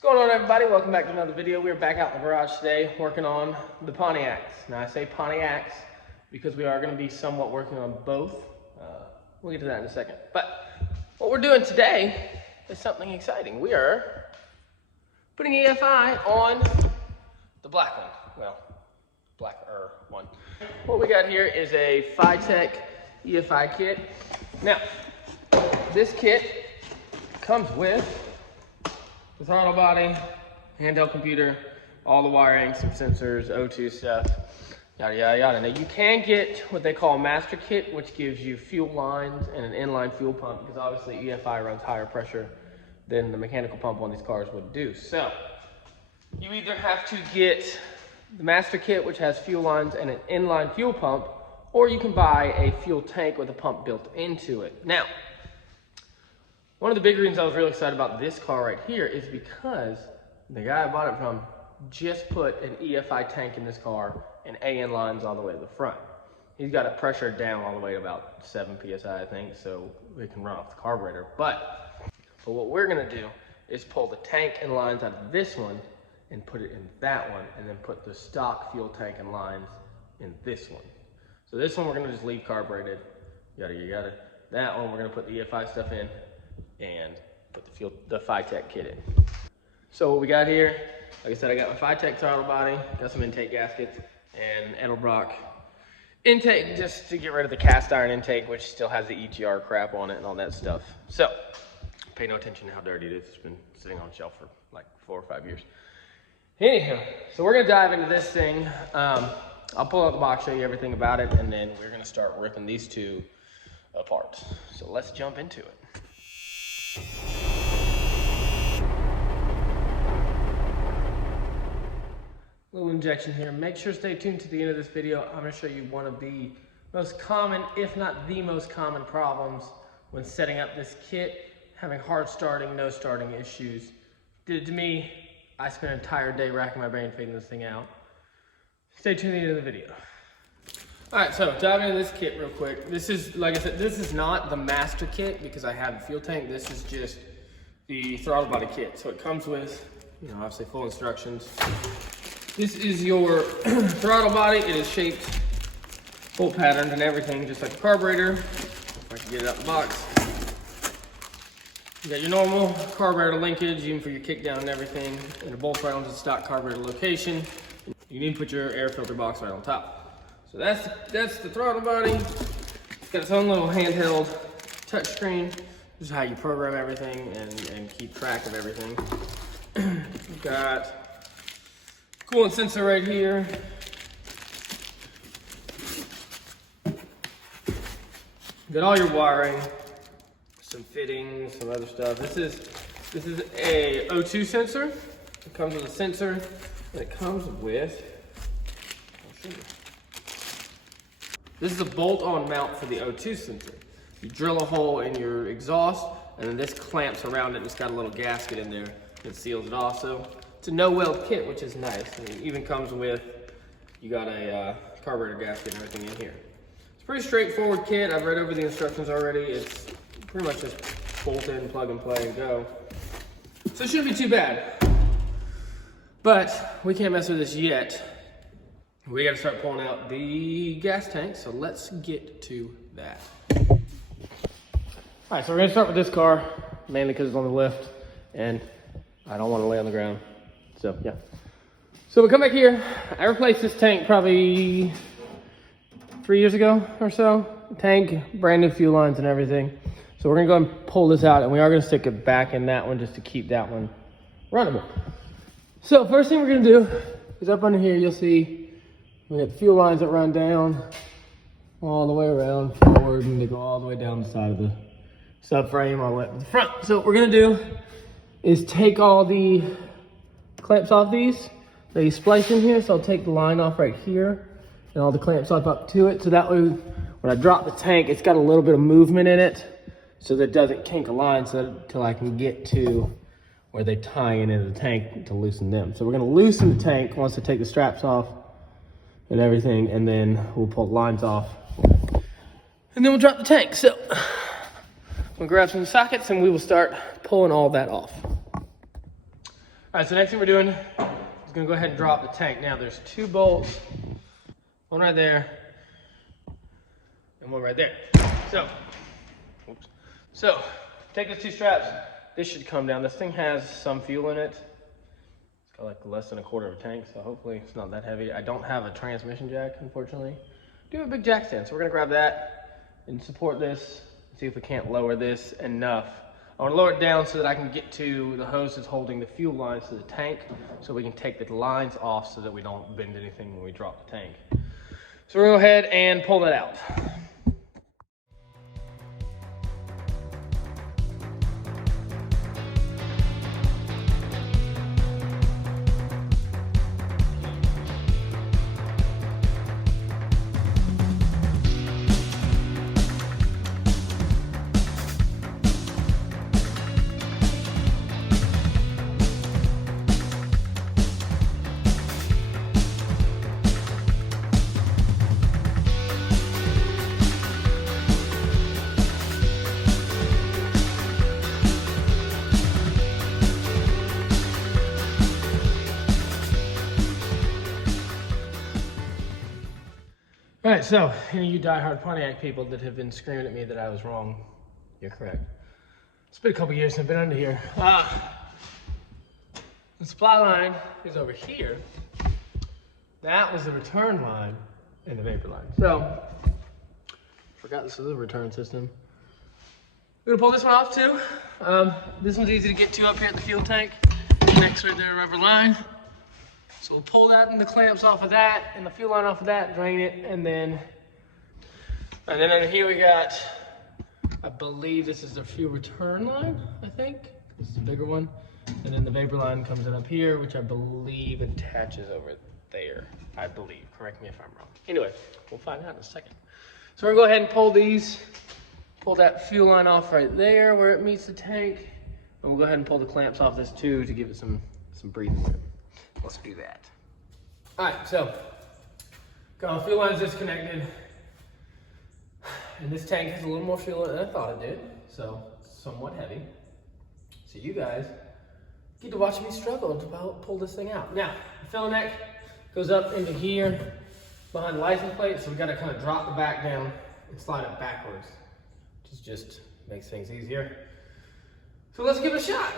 What's going on, everybody? Welcome back to another video. We're back out in the garage today working on the Pontiacs. Now I say Pontiacs because we are going to be somewhat working on both. We'll get to that in a second. But what we're doing today is something exciting. We are putting EFI on the black one. Well, blacker one. What we got here is a Fitech EFI kit. Now, this kit comes with the throttle body, handheld computer, all the wiring, some sensors, O2 stuff, yada, yada, yada. Now you can get what they call a master kit, which gives you fuel lines and an inline fuel pump, because obviously EFI runs higher pressure than the mechanical pump on these cars would do. So you either have to get the master kit, which has fuel lines and an inline fuel pump, or you can buy a fuel tank with a pump built into it. Now, one of the big reasons I was really excited about this car right here is because the guy I bought it from just put an EFI tank in this car and AN lines all the way to the front. He's got it pressured down all the way to about 7 PSI, I think, so we can run off the carburetor. But what we're gonna do is pull the tank and lines out of this one and put it in that one, and then put the stock fuel tank and lines in this one. So this one we're gonna just leave carbureted, yada, yada, yada. That one we're gonna put the EFI stuff in and put the Fitech kit in. So what we got here, like I said, I got my Fitech throttle body, got some intake gaskets, and Edelbrock intake just to get rid of the cast iron intake, which still has the EGR crap on it and all that stuff. So pay no attention to how dirty it is. It's been sitting on the shelf for like 4 or 5 years. Anyhow, so we're gonna dive into this thing. I'll pull out the box, show you everything about it, and then we're gonna start ripping these two apart. So let's jump into it. Little injection here. Make sure to stay tuned to the end of this video. I'm going to show you one of the most common, if not the most common problems when setting up this kit, having hard starting, no starting issues. Did it to me. I spent an entire day racking my brain figuring this thing out. Stay tuned to the end of the video. Alright, so diving into this kit real quick. This is, like I said, this is not the master kit because I have the fuel tank. This is just the throttle body kit. So it comes with, obviously full instructions. This is your throttle body. It is shaped, full patterned and everything, just like a carburetor. If I can get it out the box. You got your normal carburetor linkage, even for your kick down and everything. And the bolt right onto the stock carburetor location. You need to put your air filter box right on top. So that's the throttle body. It's got its own little handheld touchscreen. This is how you program everything and keep track of everything. You've got coolant sensor right here. You've got all your wiring, some fittings, some other stuff. This is a O2 sensor. It comes with a sensor, and it comes with, this is a bolt-on mount for the O2 sensor. You drill a hole in your exhaust, and then this clamps around it, and it's got a little gasket in there that seals it off. So it's a no-weld kit, which is nice. And it even comes with, you got a carburetor gasket and everything in here. It's a pretty straightforward kit. I've read over the instructions already. It's pretty much just bolt in, plug and play, and go. So it shouldn't be too bad. But we can't mess with this yet. We gotta start pulling out the gas tank, so let's get to that. All right, so we're gonna start with this car, mainly because it's on the lift, and I don't wanna lay on the ground, so yeah. So we come back here. I replaced this tank probably 3 years ago or so. Tank, brand new fuel lines and everything. So we're gonna go and pull this out, and we are gonna stick it back in that one just to keep that one runnable. So first thing we're gonna do is up under here, you'll see we got the fuel lines that run down all the way around forward, and they go all the way down the side of the subframe all the way up to the front. So what we're gonna do is take all the clamps off these. They splice in here, so I'll take the line off right here and all the clamps up to it. So that way, when I drop the tank, it's got a little bit of movement in it so that it doesn't kink a line until I can get to where they tie in into the tank to loosen them. So we're gonna loosen the tank once I take the straps off and everything, and then we'll pull the lines off, and then we'll drop the tank. So we'll grab some sockets and we will start pulling all that off. right, so next thing we're doing is gonna go ahead and drop the tank. Now there's 2 bolts, one right there, and one right there. So take those 2 straps. This should come down. This thing has some fuel in it. It's got like less than a quarter of a tank, so hopefully it's not that heavy. I don't have a transmission jack, unfortunately. I do have a big jack stand, so we're gonna grab that and support this, see if we can't lower this enough. I wanna lower it down so that I can get to the hose that's holding the fuel lines to the tank, so we can take the lines off so that we don't bend anything when we drop the tank. So we're gonna go ahead and pull that out. All right, so any of you diehard Pontiac people that have been screaming at me that I was wrong, you're correct. It's been a couple years since I've been under here. The supply line is over here. That was the return line and the vapor line. So, forgot this is a return system. We're gonna pull this one off too. This one's easy to get to up here at the fuel tank. Next right there, rubber line. So we'll pull that and the clamps off of that and the fuel line off of that, drain it, and then under here we got, I believe this is the fuel return line, I think. This is the bigger one. And then the vapor line comes in up here, which I believe attaches over there, I believe. Correct me if I'm wrong. Anyway, we'll find out in a second. So we're gonna go ahead and pull that fuel line off right there where it meets the tank. And we'll go ahead and pull the clamps off this too to give it some breathing room. Let's do that. All right, so got our fuel lines disconnected. And this tank has a little more fuel in it than I thought it did, so it's somewhat heavy. So you guys get to watch me struggle to pull this thing out. Now, the fill neck goes up into here behind the license plate, so we gotta kind of drop the back down and slide it backwards, which just makes things easier. So let's give it a shot.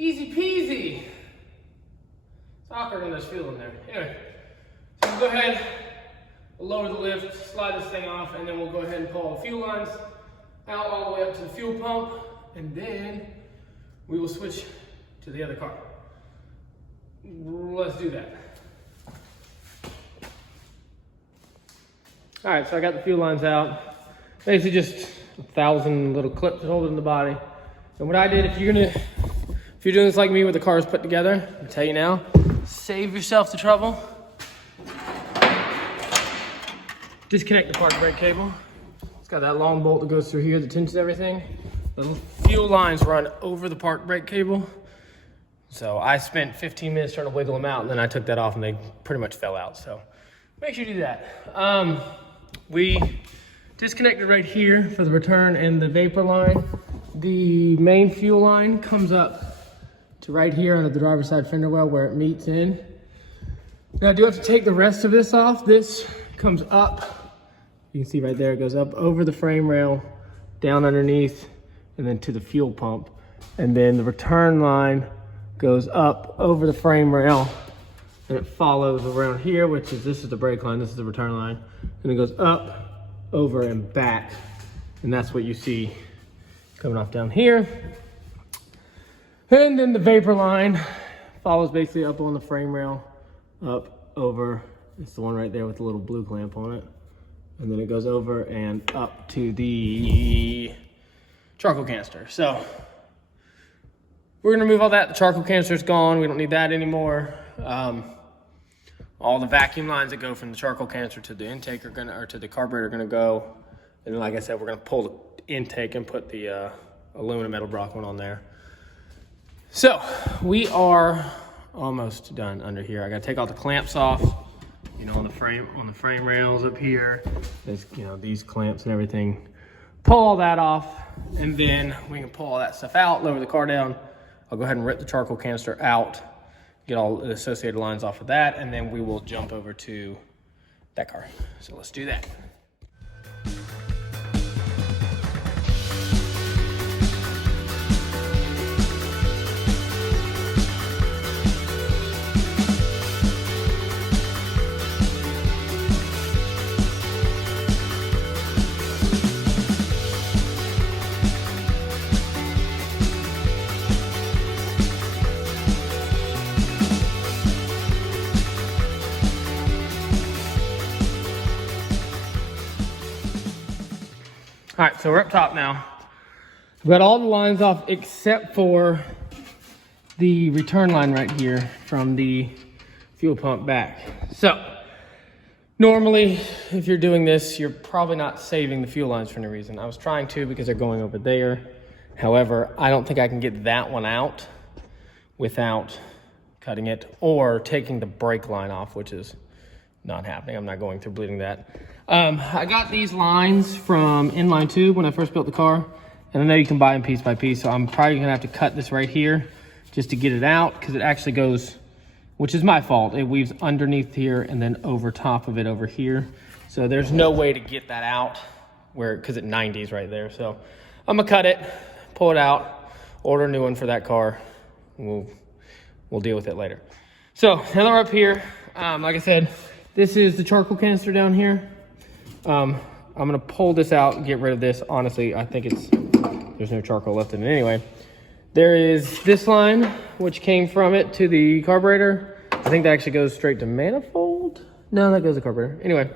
Easy peasy. It's awkward when there's fuel in there. Anyway, so we'll go ahead, we'll lower the lift, slide this thing off, and then we'll go ahead and pull the fuel lines out all the way up to the fuel pump, and then we will switch to the other car. Let's do that. All right, so I got the fuel lines out. Basically just 1,000 little clips that hold it in the body. And what I did, if you're doing this like me where the car is put together, I'll tell you now, save yourself the trouble. Disconnect the park brake cable. It's got that long bolt that goes through here that tensions everything. The fuel lines run over the park brake cable. So I spent 15 minutes trying to wiggle them out, and then I took that off and they pretty much fell out. So make sure you do that. We disconnected right here for the return and the vapor line. The main fuel line comes up to right here under the driver's side fender well where it meets in. Now I do have to take the rest of this off. This comes up, you can see right there, it goes up over the frame rail, down underneath, and then to the fuel pump. And then the return line goes up over the frame rail, and it follows around here, which is, this is the brake line, this is the return line, and it goes up, over, and back. And that's what you see coming off down here. And then the vapor line follows basically up on the frame rail, up, over. It's the one right there with the little blue clamp on it. And then it goes over and up to the charcoal canister. So we're gonna remove all that. The charcoal canister's gone. We don't need that anymore. All the vacuum lines that go from the charcoal canister to the intake are gonna, or to the carburetor are gonna go. And then, like I said, we're gonna pull the intake and put the aluminum metal block one on there. So we are almost done under here. I gotta take all the clamps off, you know, on the frame rails up here. There's, you know, these clamps and everything. Pull all that off, and then we can pull all that stuff out, lower the car down. I'll go ahead and rip the charcoal canister out, get all the associated lines off of that, and then we will jump over to that car. So let's do that. All right, so we're up top now. We've got all the lines off except for the return line right here from the fuel pump back. So normally, if you're doing this, you're probably not saving the fuel lines for any reason. I was trying to because they're going over there. However, I don't think I can get that one out without cutting it or taking the brake line off, which is not happening. I'm not going through bleeding that. I got these lines from Inline Tube when I first built the car, and I know you can buy them piece by piece, so I'm probably gonna have to cut this right here just to get it out, because it actually goes, which is my fault, it weaves underneath here and then over top of it over here. So there's no way to get that out because it 90s right there. So I'm gonna cut it, pull it out, order a new one for that car. We'll deal with it later. So now that we're up here, like I said, this is the charcoal canister down here. I'm gonna pull this out and get rid of this. Honestly, I think there's no charcoal left in it anyway. There is this line, which came from it to the carburetor. I think that actually goes straight to manifold. No, that goes to carburetor. Anyway,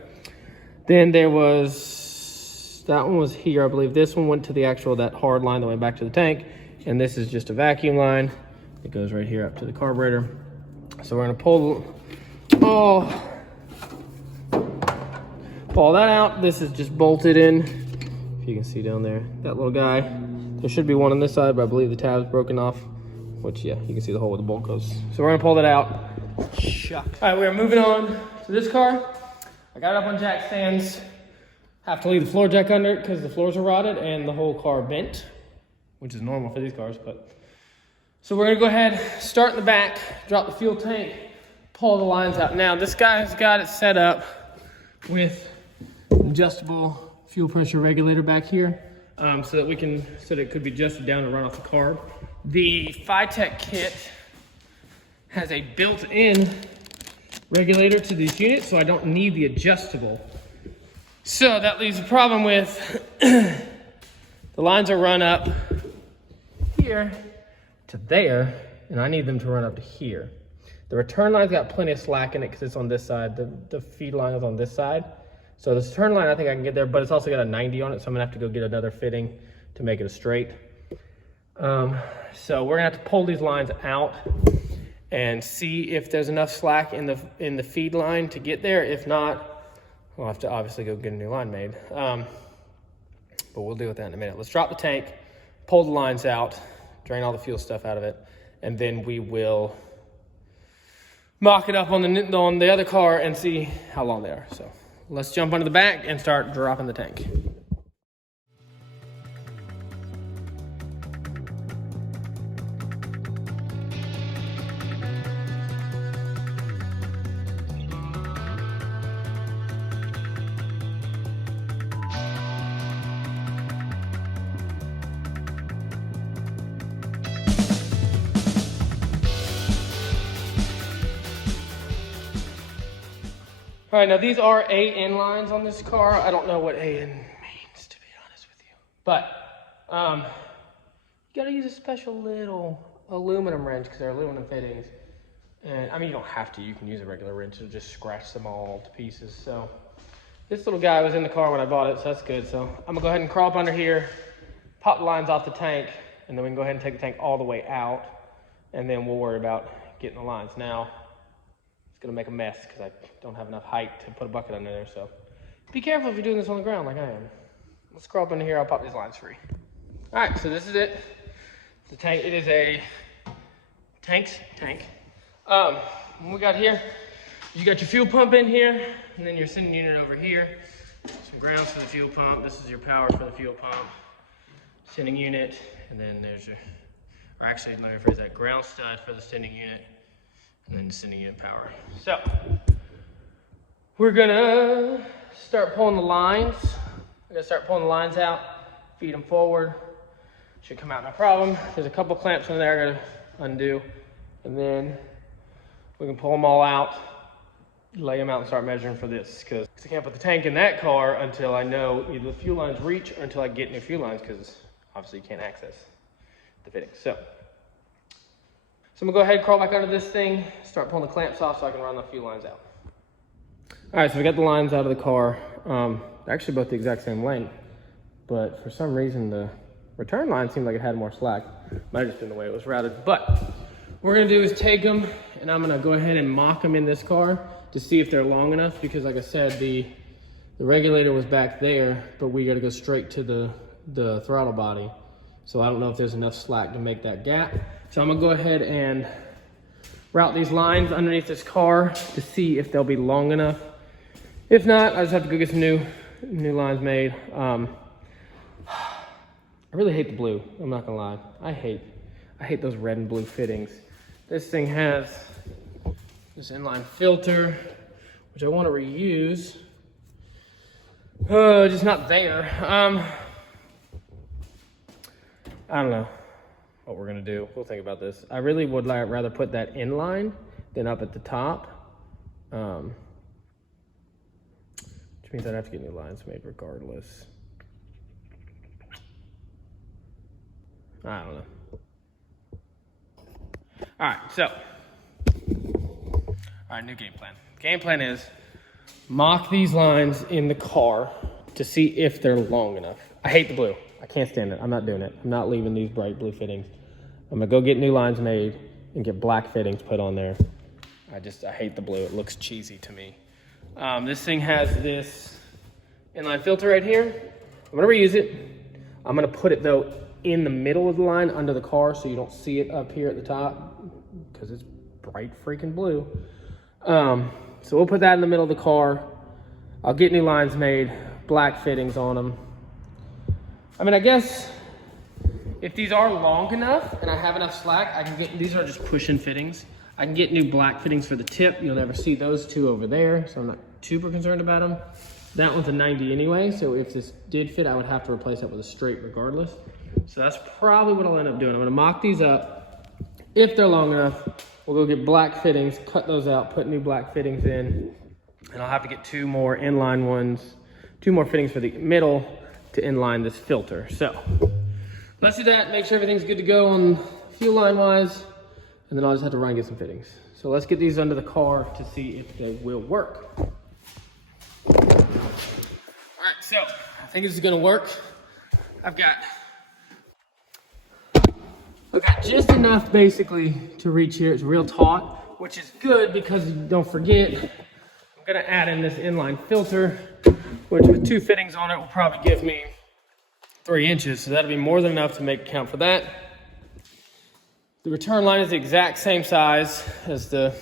then there was, that one was here, I believe. This one went to the actual, that hard line that went back to the tank. And this is just a vacuum line. It goes right here up to the carburetor. So we're gonna pull that out. This is just bolted in. If you can see down there, that little guy. There should be one on this side, but I believe the tab's broken off, which, yeah, you can see the hole where the bolt goes. So we're gonna pull that out. Shuck. All right, we're moving on to this car. I got it up on jack stands. Have to leave the floor jack under it because the floors are rotted and the whole car bent, which is normal for these cars, but. So we're gonna go ahead, start in the back, drop the fuel tank, pull the lines out. Now, this guy's got it set up with adjustable fuel pressure regulator back here, so that it could be adjusted down and run off the carb. The Fitech kit has a built-in regulator to these units, so I don't need the adjustable. So that leaves a problem with the lines are run up here to there, and I need them to run up to here. The return line's got plenty of slack in it because it's on this side. The feed line is on this side. So this turn line, I think I can get there, but it's also got a 90 on it, so I'm gonna have to go get another fitting to make it a straight. So we're gonna have to pull these lines out and see if there's enough slack in the feed line to get there. If not, we'll have to obviously go get a new line made. But we'll deal with that in a minute. Let's drop the tank, pull the lines out, drain all the fuel stuff out of it, and then we will mock it up on the other car and see how long they are. So let's jump under the back and start dropping the tank. All right, now these are AN lines on this car. I don't know what AN means, to be honest with you. But you gotta use a special little aluminum wrench because they're aluminum fittings. And I mean, you don't have to, you can use a regular wrench and just scratch them all to pieces. So this little guy was in the car when I bought it, so that's good. So I'm gonna go ahead and crawl up under here, pop the lines off the tank, and then we can go ahead and take the tank all the way out, and then we'll worry about getting the lines. Now, it's gonna make a mess because I don't have enough height to put a bucket under there, so be careful if you're doing this on the ground like I am. Let's crawl up into here, I'll pop these lines free. All right, so this is it. The tank, it is a tank. What we got here, you got your fuel pump in here, and then your sending unit over here. Some grounds for the fuel pump. This is your power for the fuel pump. Sending unit, and then there's your, or actually, let me rephrase that, ground stud for the sending unit, and then the sending unit power. So, we're gonna start pulling the lines. We're gonna start pulling the lines out, feed them forward. Should come out no problem. There's a couple clamps in there I gotta undo, and then we can pull them all out, lay them out and start measuring for this, because I can't put the tank in that car until I know either the fuel lines reach or until I get new fuel lines, because obviously you can't access the fittings. So I'm gonna go ahead and crawl back under this thing, start pulling the clamps off so I can run the fuel lines out. All right, so we got the lines out of the car. They're actually both the exact same length, but for some reason the return line seemed like it had more slack. Might have just been the way it was routed. But what we're gonna do is take them, and I'm gonna go ahead and mock them in this car to see if they're long enough, because like I said, the regulator was back there, but we gotta go straight to the throttle body. So I don't know if there's enough slack to make that gap. So I'm gonna go ahead and route these lines underneath this car to see if they'll be long enough. If not, I just have to go get some new lines made. I really hate the blue, I'm not gonna lie. I hate those red and blue fittings. This thing has this inline filter, which I want to reuse. Just not there. I don't know what we're gonna do. We'll think about this. I really would rather put that inline than up at the top. Which means I'd have to get new lines made regardless. I don't know. All right, new game plan. Game plan is mock these lines in the car to see if they're long enough. I hate the blue. I can't stand it. I'm not doing it. I'm not leaving these bright blue fittings. I'm gonna go get new lines made and get black fittings put on there. I hate the blue. It looks cheesy to me. This thing has this inline filter right here. I'm gonna reuse it. I'm gonna put it though in the middle of the line under the car so you don't see it up here at the top because it's bright freaking blue. So we'll put that in the middle of the car. I'll get new lines made, black fittings on them. I mean, I guess if these are long enough and I have enough slack, I can get, these are just push-in fittings. I can get new black fittings for the tip. You'll never see those two over there, so I'm not super concerned about them. That one's a 90 anyway, so if this did fit, I would have to replace that with a straight regardless. So that's probably what I'll end up doing. I'm gonna mock these up. If they're long enough, we'll go get black fittings, cut those out, put new black fittings in, and I'll have to get two more inline ones, two more fittings for the middle to inline this filter. So let's do that, make sure everything's good to go on fuel line wise, and then I'll just have to run and get some fittings. So let's get these under the car to see if they will work. All right, so I think this is gonna work. I've got just enough basically to reach here. It's real taut, which is good because don't forget, I'm gonna add in this inline filter, which with two fittings on it will probably give me 3 inches. So that'll be more than enough to make count for that. The return line is the exact same size as the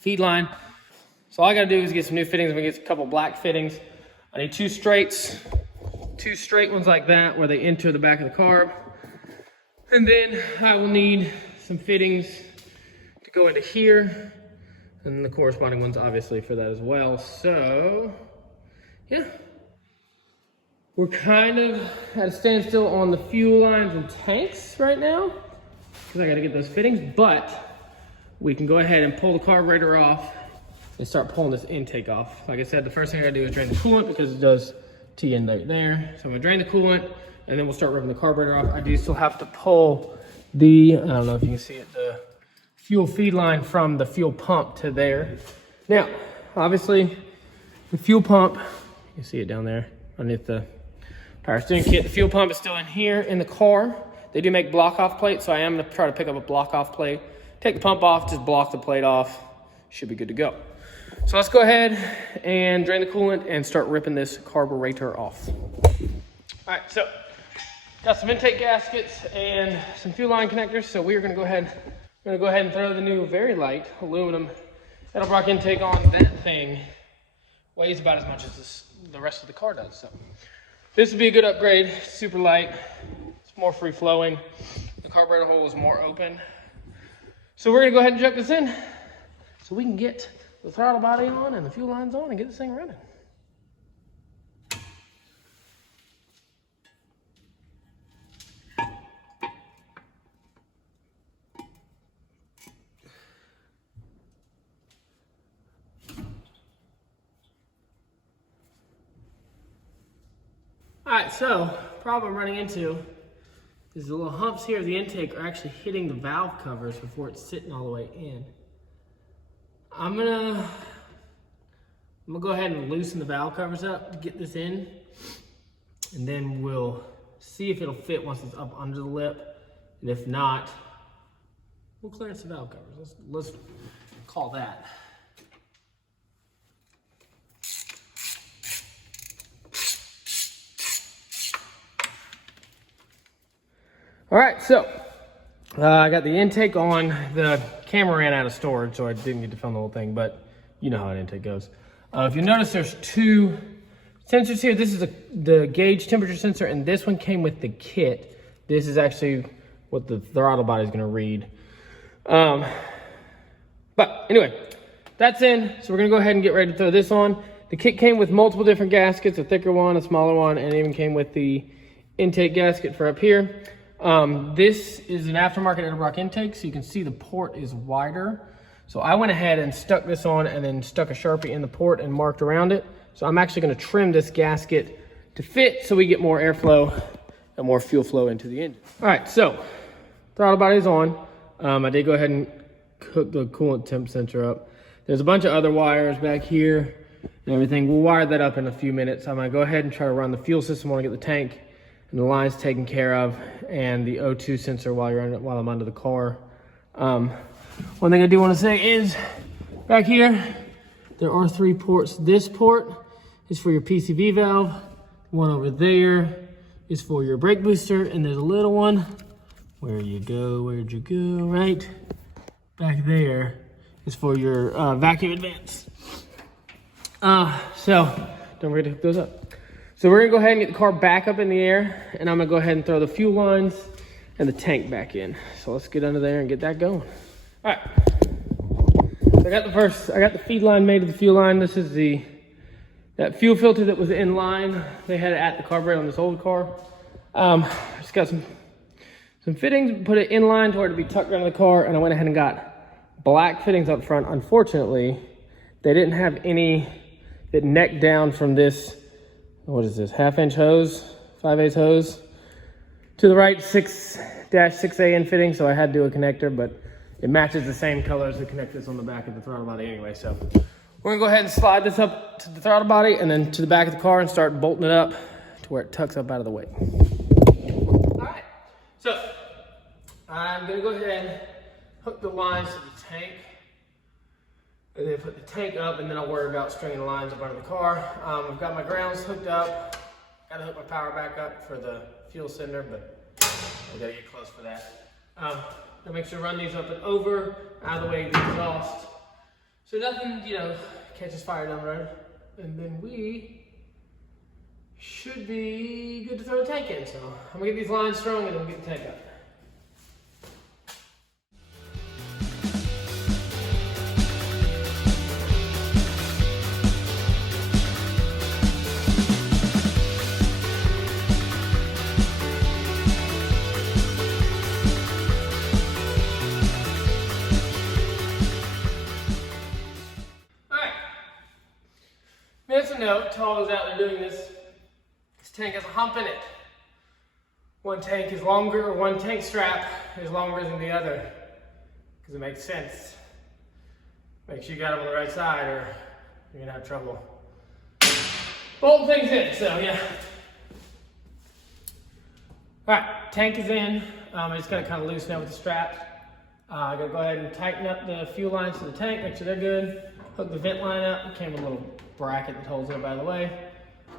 feed line. So all I gotta do is get some new fittings. I'm gonna get a couple black fittings. I need two straight ones like that where they enter the back of the carb. And then I will need some fittings to go into here, and the corresponding ones obviously for that as well. So yeah, we're kind of at a standstill on the fuel lines and tanks right now because I got to get those fittings, but we can go ahead and pull the carburetor off and start pulling this intake off. Like I said, the first thing I gotta do is drain the coolant because it does tee in right there. So I'm gonna drain the coolant, and then we'll start ripping the carburetor off. I do still have to pull the, I don't know if you can see it, the fuel feed line from the fuel pump to there. Now, obviously, the fuel pump, you can see it down there underneath the power steering kit. The fuel pump is still in here in the car. They do make block off plates, so I am gonna try to pick up a block off plate. Take the pump off, just block the plate off. Should be good to go. So let's go ahead and drain the coolant and start ripping this carburetor off. All right, so got some intake gaskets and some fuel line connectors. So we are gonna go ahead and throw the new very light aluminum Edelbrock intake on. That thing weighs about as much as the rest of the car does. So this would be a good upgrade. Super light, it's more free flowing. The carburetor hole is more open. So we're gonna go ahead and jump this in so we can get the throttle body on and the fuel lines on and get this thing running. All right, so problem I'm running into is the little humps here of the intake are actually hitting the valve covers before it's sitting all the way in. I'm gonna go ahead and loosen the valve covers up to get this in, and then we'll see if it'll fit once it's up under the lip, and if not, we'll clearance the valve covers. Let's call that. All right, so I got the intake on. The camera ran out of storage, so I didn't get to film the whole thing, but you know how an intake goes. If you notice, there's two sensors here. This is the gauge temperature sensor, and this one came with the kit. This is actually what the throttle body is gonna read. But anyway, that's in, so we're gonna go ahead and get ready to throw this on. The kit came with multiple different gaskets, a thicker one, a smaller one, and it even came with the intake gasket for up here. This is an aftermarket Edelbrock intake, so you can see the port is wider. So I went ahead and stuck this on and then stuck a Sharpie in the port and marked around it. So I'm actually gonna trim this gasket to fit so we get more airflow and more fuel flow into the engine. All right, so throttle body is on. I did go ahead and hook the coolant temp sensor up. There's a bunch of other wires back here and everything. We'll wire that up in a few minutes. I'm gonna go ahead and try to run the fuel system. I wanna get the tank and the lines taken care of, and the O2 sensor while I'm under the car. One thing I do want to say is, back here, there are 3 ports. This port is for your PCV valve. One over there is for your brake booster, and there's a little one. Where'd you go, right? Back there is for your vacuum advance. So, don't forget to hook those up. So we're gonna go ahead and get the car back up in the air, and I'm gonna go ahead and throw the fuel lines and the tank back in. So let's get under there and get that going. All right, so I got the feed line made to the fuel line. This is that fuel filter that was in line. They had it at the carburetor on this old car. Just got some fittings, put it in line to where it'd be tucked under the car, and I went ahead and got black fittings up front. Unfortunately, they didn't have any that necked down from this, what is this, 1/2-inch hose, 5/8 hose to the right 6-6AN fitting, so I had to do a connector, but it matches the same color as the connectors on the back of the throttle body anyway. So we're gonna go ahead and slide this up to the throttle body and then to the back of the car and start bolting it up to where it tucks up out of the way. All right, so I'm gonna go ahead and hook the lines to the tank. And then put the tank up, and then I'll worry about stringing the lines up under the car. I've got my grounds hooked up. Gotta hook my power back up for the fuel sender, but I gotta get close for that. I'll make sure to run these up and over, out of the way of the exhaust, so nothing, catches fire down the road. And then we should be good to throw the tank in. So I'm gonna get these lines strung and then we'll get the tank up. Note to all those out there doing this tank has a hump in it. One tank is longer, or one tank strap is longer than the other, because it makes sense. Make sure you got them on the right side or you're gonna have trouble bolting things in, so yeah. All right, tank is in. I just got to kind of loosen up with the straps. I got to go ahead and tighten up the fuel lines to the tank, make sure they're good. Hook the vent line up. It came with a little bracket that holds it up out of the way.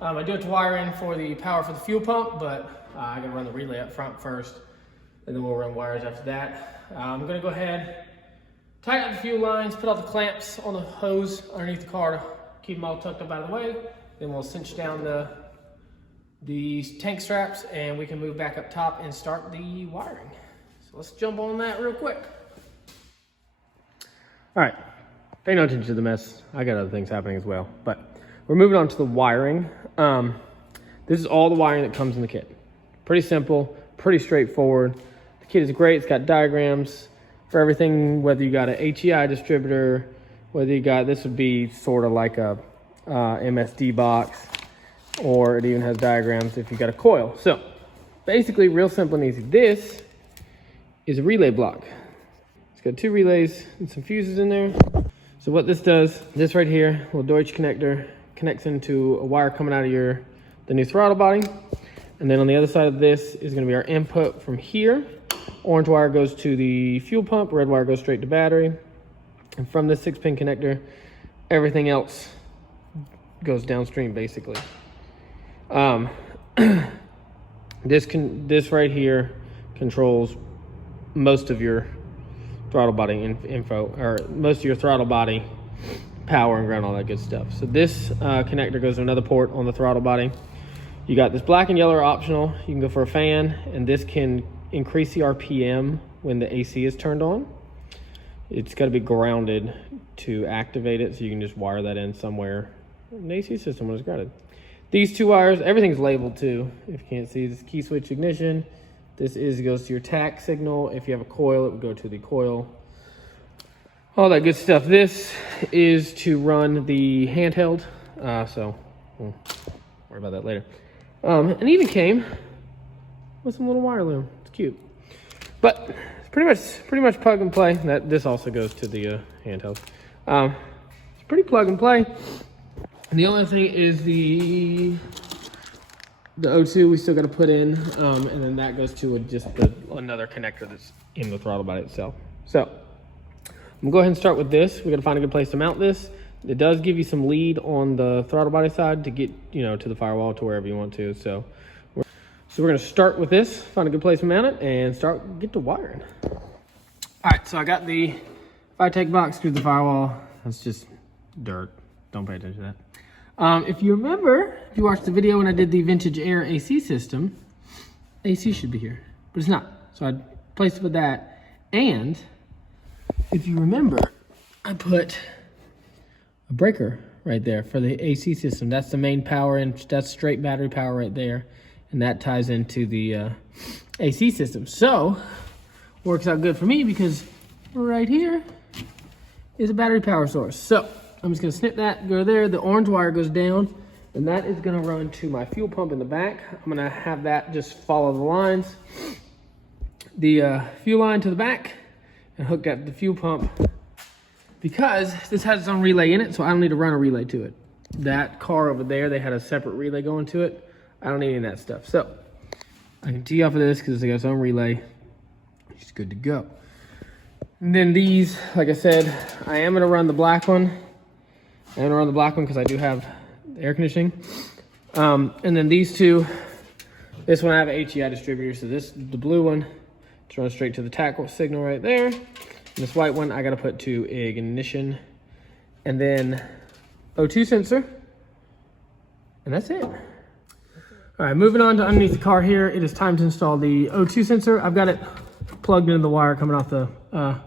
I do have to wire in for the power for the fuel pump, but I got to run the relay up front first, and then we'll run wires after that. I'm going to go ahead, tighten up the fuel lines, put all the clamps on the hose underneath the car to keep them all tucked up out of the way. Then we'll cinch down the tank straps, and we can move back up top and start the wiring. So let's jump on that real quick. All right, pay no attention to the mess. I got other things happening as well, but we're moving on to the wiring. This is all the wiring that comes in the kit. Pretty simple, pretty straightforward. The kit is great. It's got diagrams for everything, whether you got an HEI distributor, whether you got, this would be sort of like a MSD box, or it even has diagrams if you got a coil. So basically real simple and easy. This is a relay block. It's got 2 relays and some fuses in there. So what this does, this right here, little Deutsch connector, connects into a wire coming out of the new throttle body. And then on the other side of this is gonna be our input from here. Orange wire goes to the fuel pump, red wire goes straight to battery. And from this 6-pin connector, everything else goes downstream basically. This right here controls most of your throttle body info, or most of your throttle body power and ground, all that good stuff. So this connector goes to another port on the throttle body. You got this black and yellow are optional. You can go for a fan, and this can increase the RPM when the AC is turned on. It's got to be grounded to activate it, so you can just wire that in somewhere in the AC system when it's grounded. These 2 wires, everything's labeled too. If you can't see, this key switch ignition. This goes to your tack signal. If you have a coil, it would go to the coil. All that good stuff. This is to run the handheld. So we'll worry about that later. And even came with some little wire loom. It's cute. But it's pretty much plug and play. This also goes to the handheld. It's pretty plug and play. And the only thing is the O2 we still got to put in, and then that goes to another connector that's in the throttle body itself. So I'm gonna go ahead and start with this. We're gonna find a good place to mount this. It does give you some lead on the throttle body side to get, to the firewall, to wherever you want to. So we're gonna start with this, find a good place to mount it, and get to wiring. All right, so I got the Fitech box through the firewall. That's just dirt. Don't pay attention to that. If you remember, if you watched the video when I did the Vintage Air AC system, AC should be here, but it's not. So I placed it with that. And if you remember, I put a breaker right there for the AC system. That's the main power, and that's straight battery power right there. And that ties into the AC system. So works out good for me because right here is a battery power source. So I'm just gonna snip that, go there. The orange wire goes down, and that is gonna run to my fuel pump in the back. I'm gonna have that just follow the lines. The fuel line to the back, and hook that to the fuel pump, because this has its own relay in it, so I don't need to run a relay to it. That car over there, they had a separate relay going to it. I don't need any of that stuff. So I can tee off of this because it got its own relay. It's good to go. And then these, like I said, I am gonna run the black one. I'm gonna run the black one because I do have the air conditioning. And then these 2, this one I have an HEI distributor, so the blue one, just run straight to the tack signal right there. And this white one, I gotta put to ignition. And then O2 sensor, and that's it. All right, moving on to underneath the car here, it is time to install the O2 sensor. I've got it plugged into the wire coming off the, I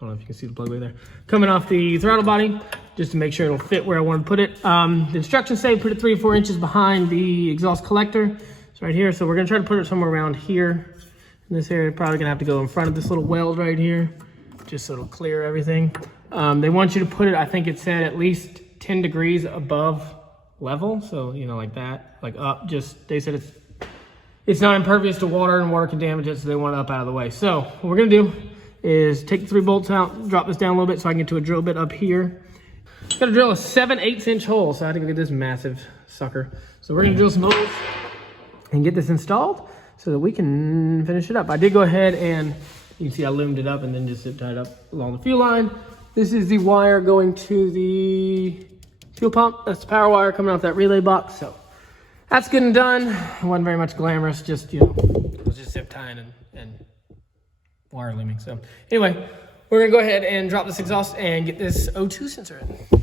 don't know if you can see the plug right there, coming off the throttle body, just to make sure it'll fit where I want to put it. The instructions say put it 3 or 4 inches behind the exhaust collector. It's right here, so we're gonna try to put it somewhere around here. In this area, probably gonna have to go in front of this little weld right here, just so it'll clear everything. They want you to put it, I think it said at least 10 degrees above level. So, like that, like up, they said it's not impervious to water, and water can damage it, so they want it up out of the way. So what we're gonna do is take the 3 bolts out, drop this down a little bit so I can get to a drill bit up here. Gotta drill a 7/8 inch hole, so I had to go get this massive sucker. So we're gonna drill some holes and get this installed. so that we can finish it up. I did go ahead and you can see I loomed it up and then just zip tied up along the fuel line. This is the wire going to the fuel pump. That's the power wire coming off that relay box. So that's good and done. It wasn't very much glamorous, just, you know, it was just zip tying and wire looming. So anyway, we're gonna go ahead and drop this exhaust and get this O2 sensor in.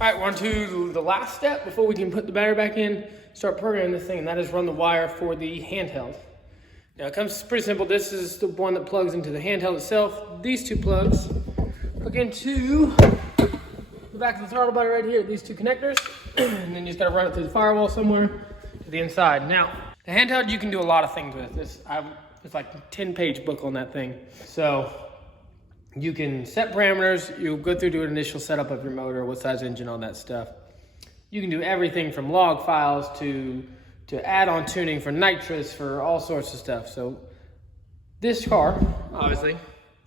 All right, we're on to the last step before we can put the battery back in, start programming this thing, and that is run the wire for the handheld. Now it comes pretty simple. This is the one that plugs into the handheld itself. These two plugs hook into the back of the throttle body right here, these two connectors, and then you just gotta run it through the firewall somewhere to the inside. Now, the handheld you can do a lot of things with. It's like a 10-page book on that thing. So you can set parameters, you'll go through to an initial setup of your motor, what size engine, all that stuff. You can do everything from log files to add-on tuning for nitrous, for all sorts of stuff. So this car, obviously,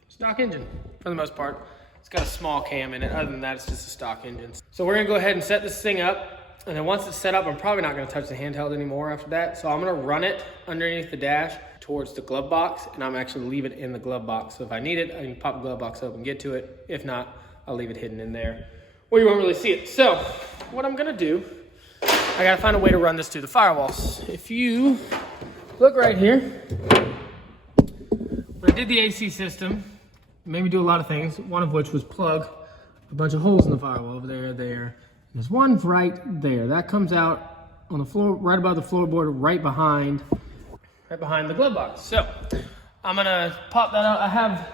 stock engine for the most part. It's got a small cam in it. Other than that, it's just a stock engine. So we're gonna go ahead and set this thing up. And then once it's set up, I'm probably not gonna touch the handheld anymore after that. So I'm gonna run it underneath the dash towards the glove box, and I'm actually leave it in the glove box. So if I need it, I can pop the glove box open and get to it. If not, I'll leave it hidden in there where you won't really see it. So what I'm gonna do, I gotta find a way to run this through the firewalls. If you look right here, when I did the AC system, it made me do a lot of things, one of which was plug a bunch of holes in the firewall over there. There's one right there. That comes out on the floor, right above the floorboard, right behind the glove box. So I'm gonna pop that out. I have,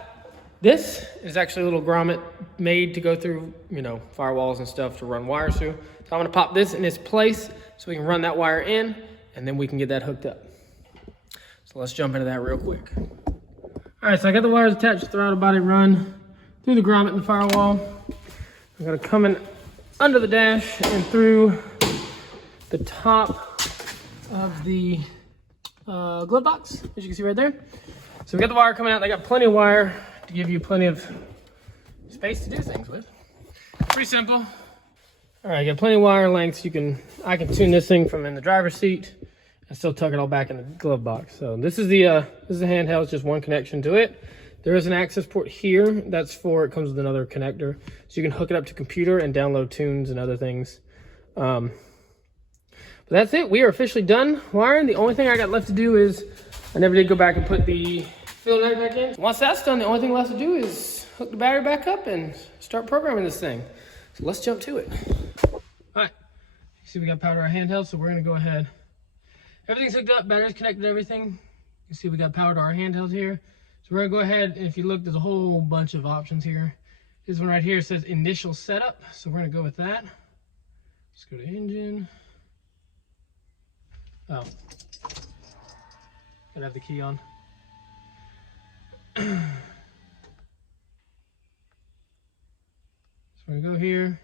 this is actually a little grommet made to go through, you know, firewalls and stuff to run wires through. So I'm gonna pop this in its place so we can run that wire in, and then we can get that hooked up. So let's jump into that real quick. All right, so I got the wires attached to the throttle body, run through the grommet in the firewall. I'm gonna come in under the dash and through the top of the glove box, as you can see right there. So we got the wire coming out. They got plenty of wire to give you plenty of space to do things with. Pretty simple. All right, I got plenty of wire lengths. I can tune this thing from in the driver's seat and still tuck it all back in the glove box. So this is the handheld. It's just one connection to it. There is an access port here. That's for, it comes with another connector. So you can hook it up to computer and download tunes and other things. But that's it. We are officially done wiring. The only thing I got left to do is, I never did go back and put the fill neck back in. Once that's done, the only thing left to do is hook the battery back up and start programming this thing. So let's jump to it. All right, you see we got power to our handheld, so we're gonna go ahead. Everything's hooked up, batteries connected, everything. You see we got power to our handheld here. So we're gonna go ahead, and if you look, there's a whole bunch of options here. This one right here says initial setup, so we're gonna go with that. Let's go to engine. Oh, gotta have the key on. So we're gonna go here,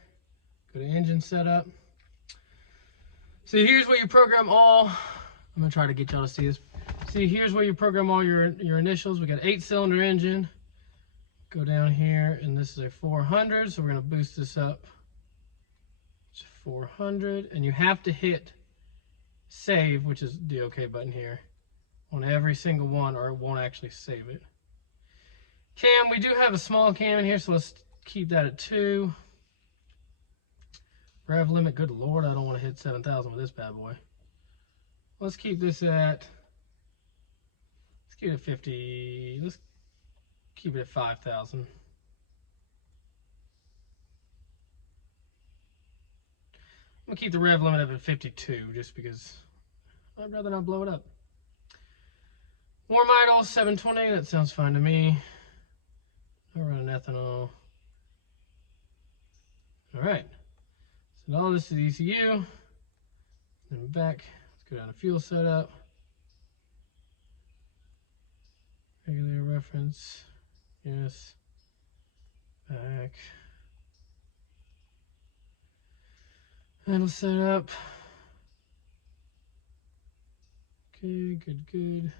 go to engine setup. So here's where you program all, I'm gonna try to get y'all to see this. See, here's where you program all your initials. We got 8-cylinder engine. Go down here, and this is a 400, so we're gonna boost this up. It's 400, and you have to hit save, which is the OK button here, on every single one, or it won't actually save it. Cam, we do have a small cam in here, so let's keep that at 2. Rev limit, good lord, I don't want to hit 7,000 with this bad boy. Let's keep this at, let's keep it at 50, let's keep it at 5,000. I'm gonna keep the rev limit up at 52, just because I'd rather not blow it up. Warm idle, 720, that sounds fine to me. I'll run an ethanol. All right, so all this is ECU. Then back, let's go down to fuel setup. Regulator reference, yes. Back. Idle setup. Okay, good.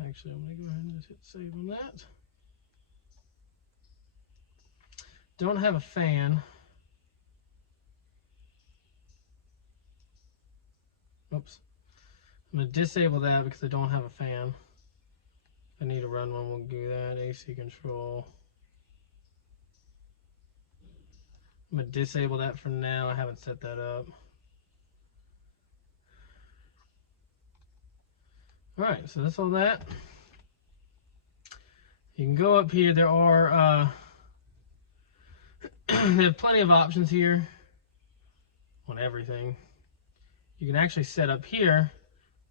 Actually, I'm gonna go ahead and just hit save on that. Don't have a fan. Oops. I'm gonna disable that because I don't have a fan. If I need to run one, we'll do that. AC control. I'm gonna disable that for now. I haven't set that up. All right, so that's all that. You can go up here. There are they have plenty of options here on everything. You can actually set up here.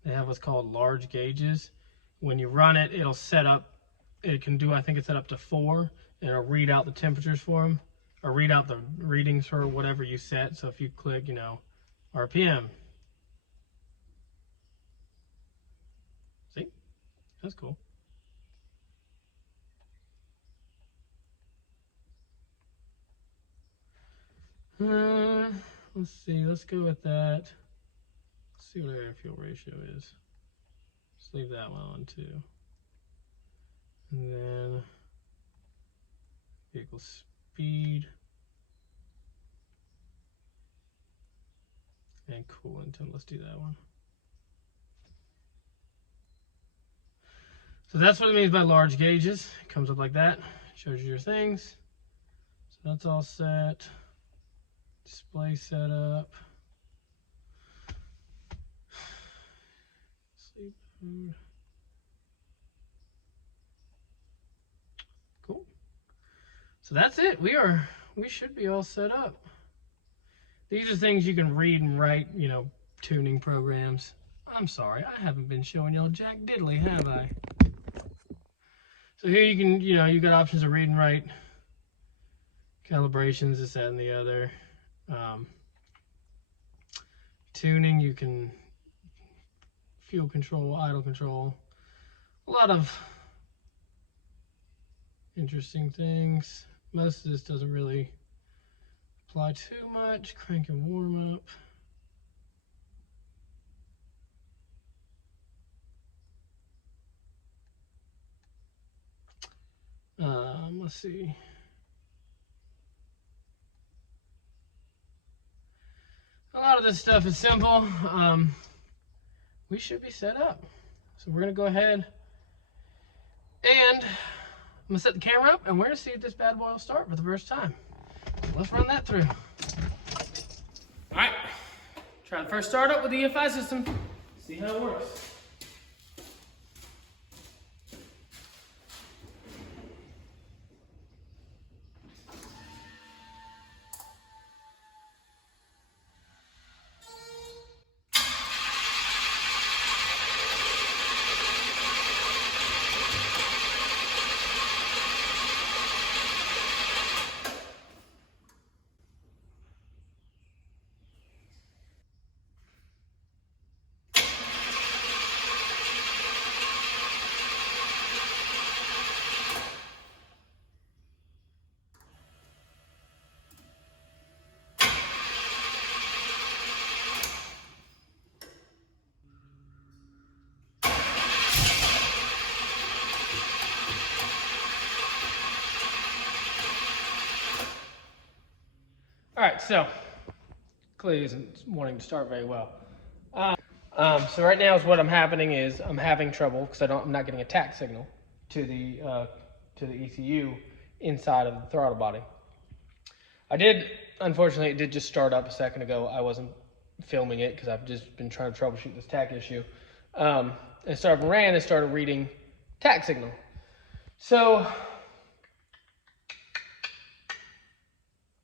They have what's called large gauges. When you run it, it'll set up. It can do, I think it's set up to 4, and it'll read out the temperatures for them, or read out the readings for whatever you set. So if you click, you know, RPM. See, that's cool. Let's see, let's go with that. Let's see what our air fuel ratio is. Just leave that one on too. And then vehicle speed and coolant. Let's do that one. So that's what it means by large gauges. It comes up like that. Shows you your things. So that's all set. Display setup. Sleep mode. Cool. So that's it. We should be all set up. These are things you can read and write, you know, tuning programs. I'm sorry, I haven't been showing y'all jack diddly, have I? So here you can, you know, you got options to read and write. Calibrations, this, that, and the other. Tuning, you can fuel control, idle control, a lot of interesting things. Most of this doesn't really apply too much. Crank and warm up. Let's see. A lot of this stuff is simple. We should be set up. So we're gonna go ahead and I'm gonna set the camera up and we're gonna see if this bad boy will start for the first time. So let's run that through. All right, try the first startup with the EFI system. See how it works. All right, so clearly isn't wanting to start very well. So right now is what I'm having trouble because I'm not getting a tach signal to the ECU inside of the throttle body. Unfortunately, it did just start up a second ago. I wasn't filming it because I've just been trying to troubleshoot this tach issue. It started reading tach signal. So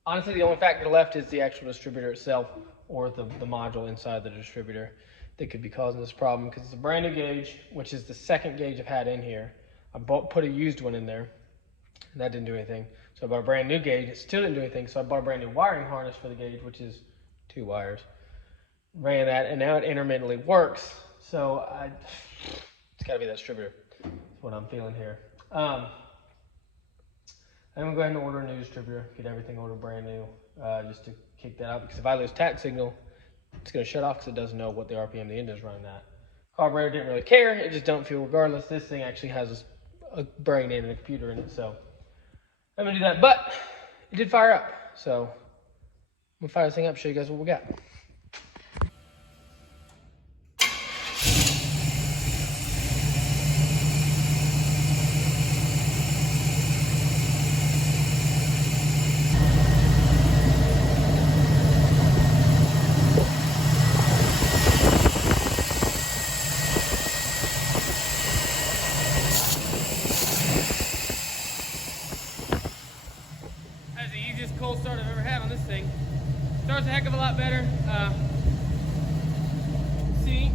honestly, the only factor left is the actual distributor itself or the module inside the distributor that could be causing this problem because it's a brand new gauge, which is the second gauge I've had in here. I put a used one in there and that didn't do anything. So I bought a brand new gauge, it still didn't do anything. So I bought a brand new wiring harness for the gauge, which is 2 wires. ran that, and now it intermittently works. So it's got to be that distributor. That's what I'm feeling here. I'm gonna go ahead and order a new distributor, get everything ordered brand new, just to kick that out. Because if I lose tack signal, it's gonna shut off because it doesn't know what the RPM the engine is running at. Carburetor didn't really care; it just don't feel regardless. This thing actually has a brain and a computer in it, so I'm gonna do that. But it did fire up, so I'm gonna fire this thing up, show you guys what we got. That's the easiest cold start I've ever had on this thing. Starts a heck of a lot better. See?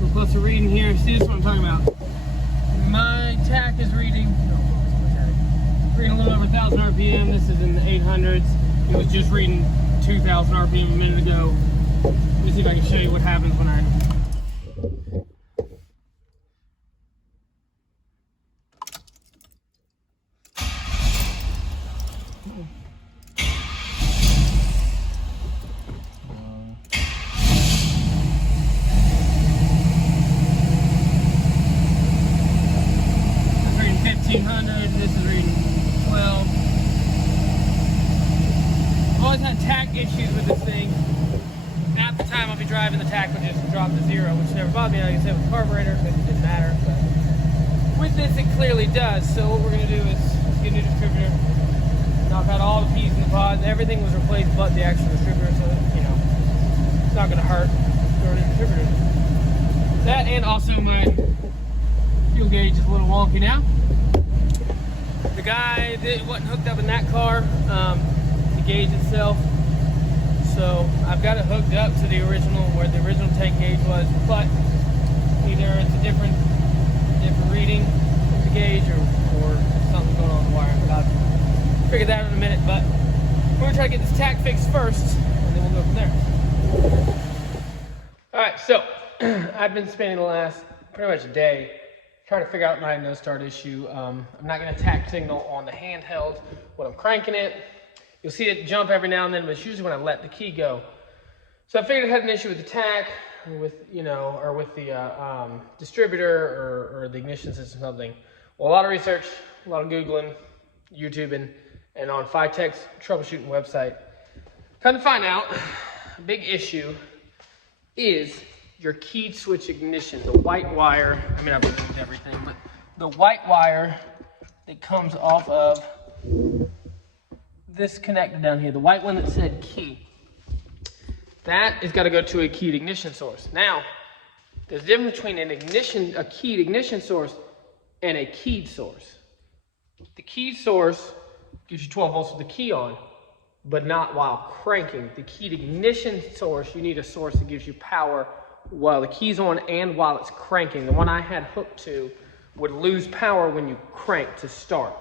We're close to reading here. See, this is what I'm talking about. My tack is reading a little over 1,000 RPM. This is in the 800s. It was just reading 2,000 RPM a minute ago. Let me see if I can show you what happens when I... This is reading 12. I've always had tack issues with this thing. At the time I'll be driving, the tack would just drop to 0, which never bothered me. Like I said, with the carburetor, it didn't matter. But with this, it clearly does. So what we're going to do is get a new distributor, knock out all the P's and the pods. Everything was replaced but the actual distributor, so you know, it's not going to hurt for a new distributor. That, and also my fuel gauge is a little wonky now. The guy that wasn't hooked up in that car, the gauge itself. So I've got it hooked up to the original, where the original tank gauge was, but either it's a different reading of the gauge or something going on in the wire. I'll figure that out in a minute, but we're gonna try to get this tack fixed first, and then we'll go from there. All right, so I've been spending the last pretty much a day trying to figure out my no start issue. I'm not gonna tack signal on the handheld when I'm cranking it. You'll see it jump every now and then, but it's usually when I let the key go. So I figured I had an issue with the tack, or with the distributor, or the ignition system, something. Well, a lot of research, a lot of Googling, YouTubing, and on Fitech's troubleshooting website. Come to find out, a big issue is your keyed switch ignition, the white wire. I mean, I've removed everything, but the white wire that comes off of this connector down here, the white one that said key, that has got to go to a keyed ignition source. Now, there's a difference between a keyed ignition source and a keyed source. The keyed source gives you 12 volts with the key on, but not while cranking. The keyed ignition source, you need a source that gives you power while the key's on and while it's cranking. The one I had hooked to would lose power when you crank to start.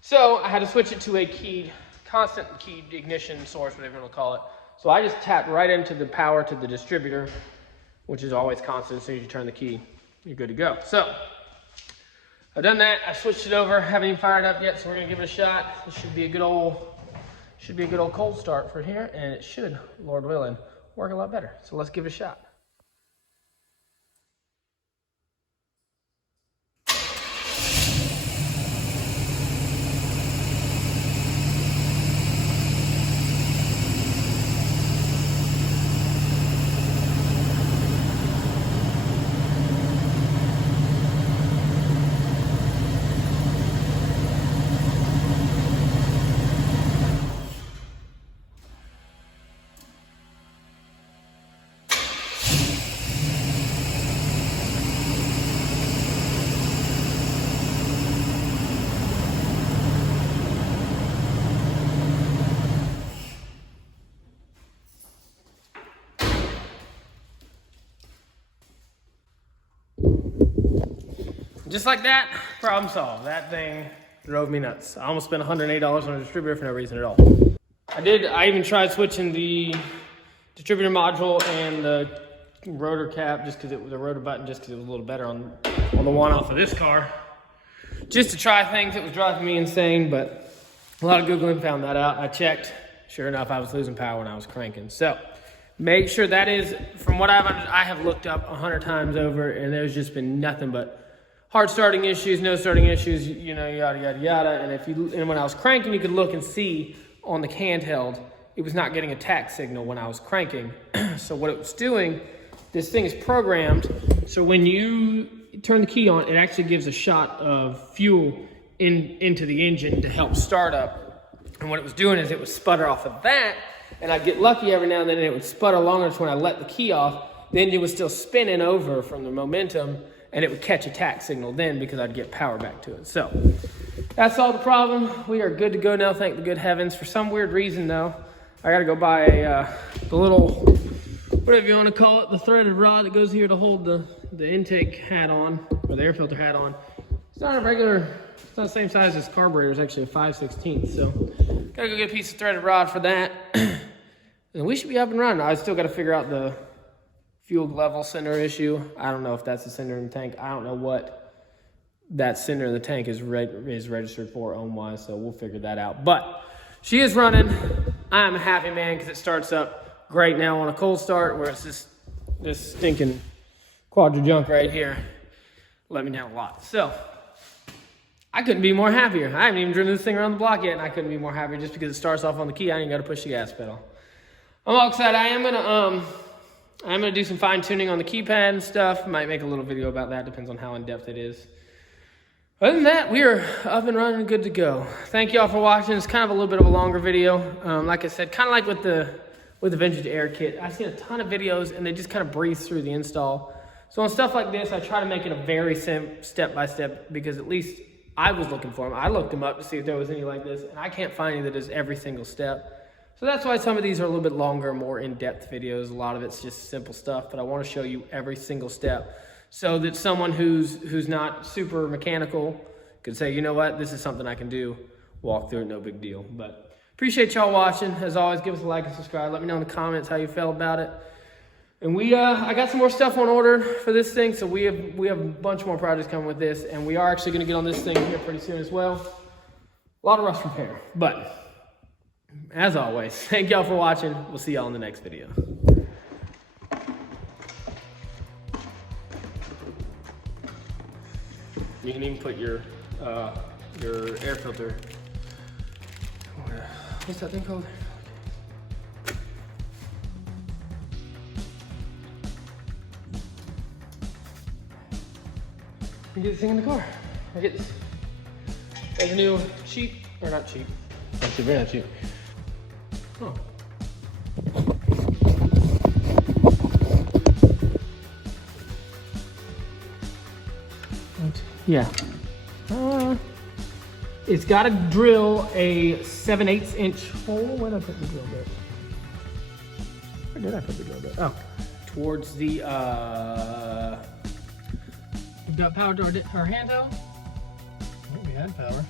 So I had to switch it to a constant keyed ignition source, whatever you want to call it. So I just tapped right into the power to the distributor, which is always constant. As soon as you turn the key, you're good to go. So I've done that. I switched it over. Haven't even fired up yet, so we're gonna give it a shot. This should be a good old cold start for here, and it should, Lord willing, work a lot better. So let's give it a shot. Just like that, problem solved. That thing drove me nuts. I almost spent $108 on a distributor for no reason at all. I even tried switching the distributor module and the rotor cap just because the rotor button just because it was a little better on the one off of this car. Just to try things. It was driving me insane, but a lot of Googling found that out. I checked. Sure enough, I was losing power when I was cranking. So make sure that is, from what I have looked up 100 times over, and there's just been nothing but hard starting issues, no starting issues, you know, yada, yada, yada. And when I was cranking, you could look and see on the handheld, it was not getting a tack signal when I was cranking. So what it was doing, this thing is programmed, so when you turn the key on, it actually gives a shot of fuel into the engine to help start up. And what it was doing is it would sputter off of that, and I'd get lucky every now and then, and it would sputter longer. So when I let the key off, the engine was still spinning over from the momentum, and it would catch a tack signal then because I'd get power back to it. So that's all the problem. We are good to go now, thank the good heavens. For some weird reason though, I gotta go buy the little, whatever you want to call it, the threaded rod that goes here to hold the intake hat on, or the air filter hat on. It's not a regular, it's not the same size as carburetor, it's actually a 5/16. So gotta go get a piece of threaded rod for that. And we should be up and running. I still gotta figure out the fuel level center issue. I don't know if that's the center in the tank. I don't know what that center of the tank is registered for ohm-wise, so we'll figure that out. But she is running. I'm a happy man because it starts up great now on a cold start, where it's this stinking quadra junk right here let me down a lot. So I couldn't be more happier. I haven't even driven this thing around the block yet, and I couldn't be more happier just because it starts off on the key. I ain't got to push the gas pedal. I'm all excited. I'm gonna do some fine tuning on the keypad and stuff. Might make a little video about that. Depends on how in depth it is. Other than that, we are up and running, good to go. Thank y'all for watching. It's kind of a little bit of a longer video. Like I said, kind of like with the vintage air kit. I've seen a ton of videos and they just kind of breeze through the install. So on stuff like this, I try to make it a very step-by-step, because at least I was looking for them. I looked them up to see if there was any like this, and I can't find any that does every single step. So that's why some of these are a little bit longer, more in-depth videos. A lot of it's just simple stuff, but I want to show you every single step so that someone who's not super mechanical could say, you know what, this is something I can do, walk through it, no big deal. But appreciate y'all watching. As always, give us a like and subscribe. Let me know in the comments how you felt about it. And I got some more stuff on order for this thing, so we have a bunch more projects coming with this, and we are actually going to get on this thing here pretty soon as well. A lot of rust repair, but as always, thank y'all for watching. We'll see y'all in the next video. You can even put your air filter. What's that thing called? We get this thing in the car. I get this. There's a new cheap, or not cheap. Actually, very not cheap. Oh. Yeah. It's got to drill a 7/8 inch hole. Where did I put the drill bit? Where did I put the drill bit? Oh, towards the we've got power to our handheld. I think we had power.